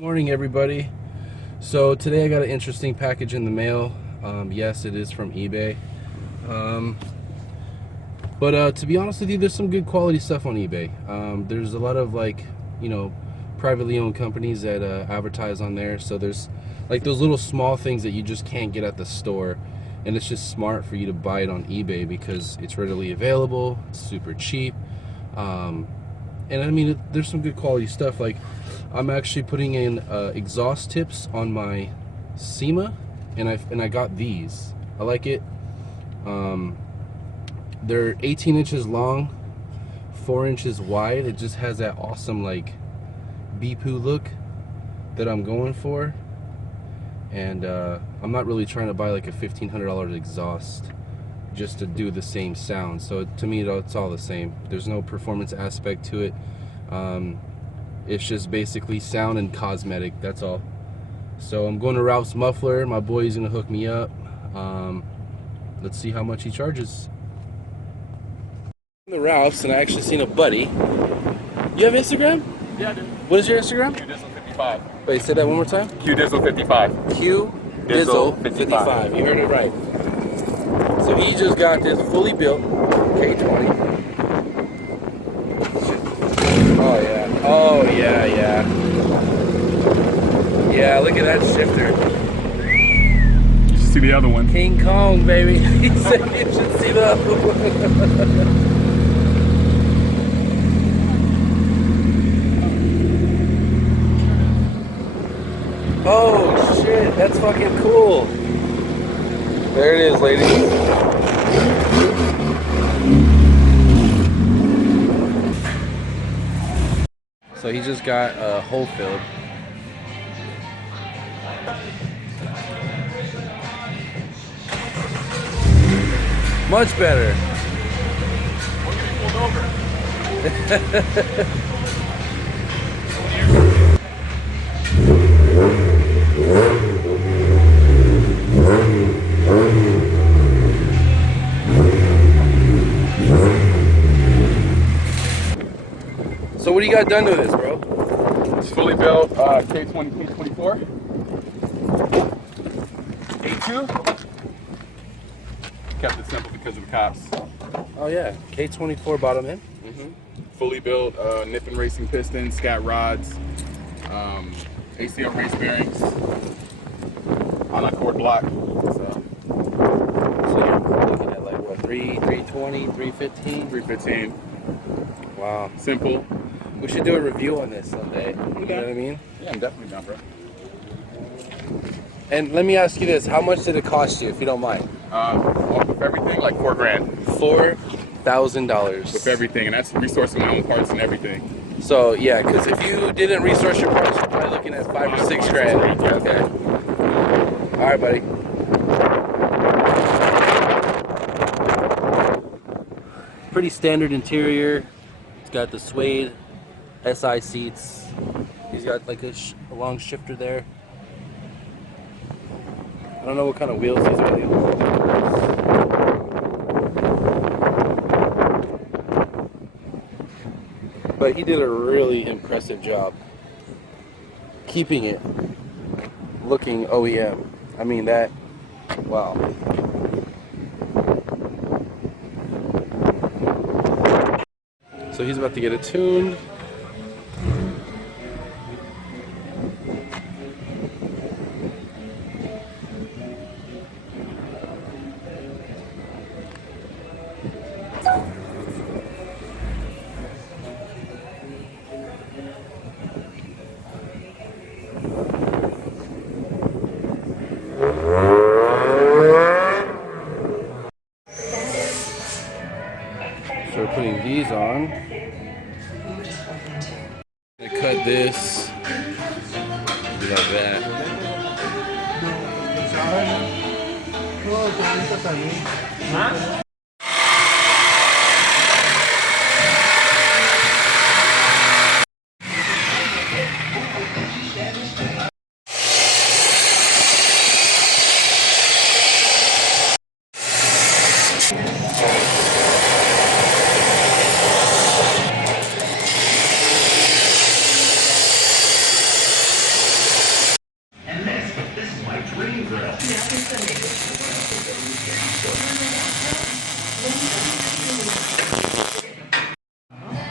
Morning, everybody. So today I got an interesting package in the mail. Yes, it is from eBay. But to be honest with you, there's some good quality stuff on eBay. There's a lot of privately owned companies that advertise on there. So there's like those little small things that you just can't get at the store, and it's just smart for you to buy it on eBay because it's readily available, it's super cheap. And I mean, there's some good quality stuff. Like, I'm actually putting in exhaust tips on my CIMA, and I got these. I like it. They're 18 inches long, 4 inches wide. It just has that awesome like beepoo look that I'm going for. And I'm not really trying to buy like a $1,500 exhaust just to do the same sound. So to me, it's all the same. There's no performance aspect to it. It's just basically sound and cosmetic, that's all. So I'm going to Ralph's Muffler. My boy's gonna hook me up. Let's see how much he charges. I'm the Ralph's, and I actually seen a buddy. You have Instagram? Yeah, I do. What is your Instagram? QDizzle55. Wait, say that one more time. QDizzle55. QDizzle55. You heard it right. So he just got this fully built K20. Oh yeah. Oh yeah, yeah. Yeah, look at that shifter. You should see the other one. King Kong, baby. He said you should see the other one. Oh shit, that's fucking cool. There it is, ladies. So he just got a hole filled. Much better. We're getting pulled over. So what do you got done to this, bro? It's fully built K20, K24. A2. Kept it simple because of the cops. Oh yeah, K24 bottom end. Fully built Nippon racing pistons, scat rods, ACL race bearings on a cord block. So you're looking at like what, 320, 315? 315. Wow. Simple. We should do a review on this someday. You know what I mean? Yeah, I'm definitely down, bro. And let me ask you this: how much did it cost you, if you don't mind? With everything, like $4 grand. $4,000. With everything, and that's resourcing my own parts and everything. So yeah, because if you didn't resource your parts, you're probably looking at $5 or $6 grand. Okay. All right, buddy. Pretty standard interior. It's got the suede SI seats. He's got like a long shifter there. I don't know what kind of wheels these are. But he did a really impressive job keeping it looking OEM. I mean that, wow. So he's about to get it tuned. So we're putting these on. I'm gonna cut this like that.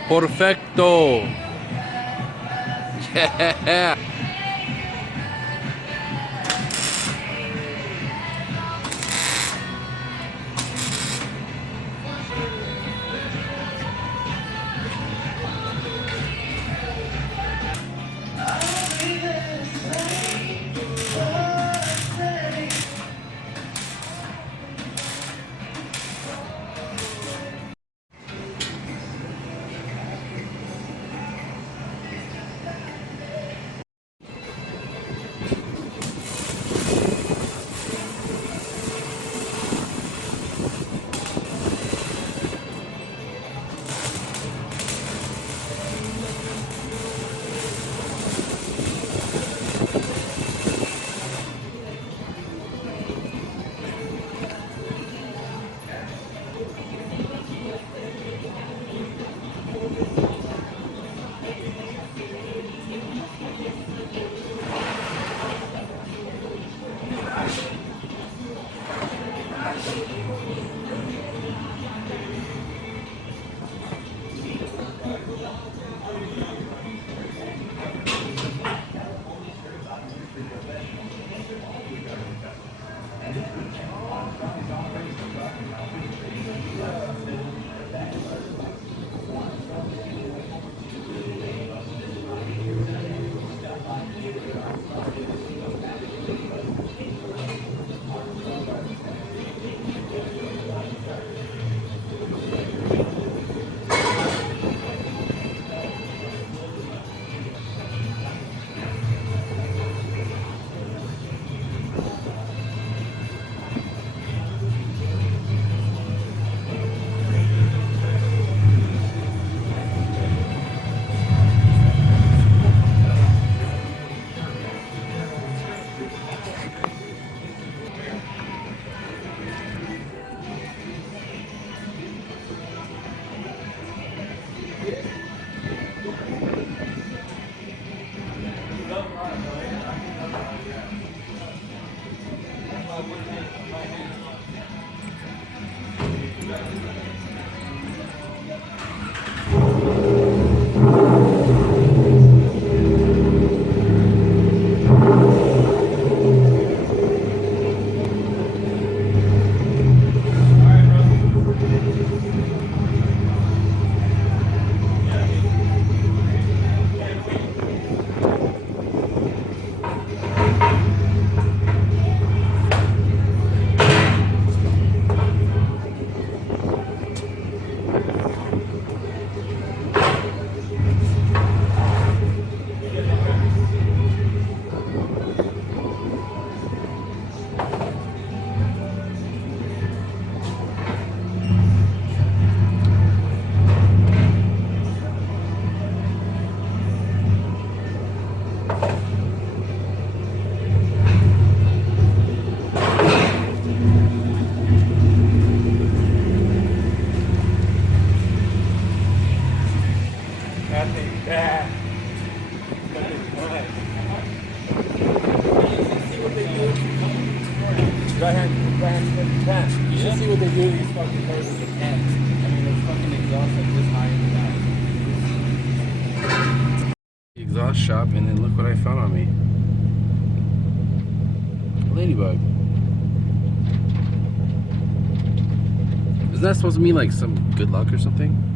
Perfecto. Yeah. Nothing bad. Right hand, can. You should see what they do to these fucking cars in Japan. I mean, those fucking exhausts like this high in the back. Exhaust shop, and then look what I found on me. A ladybug. Isn't that supposed to mean like some good luck or something?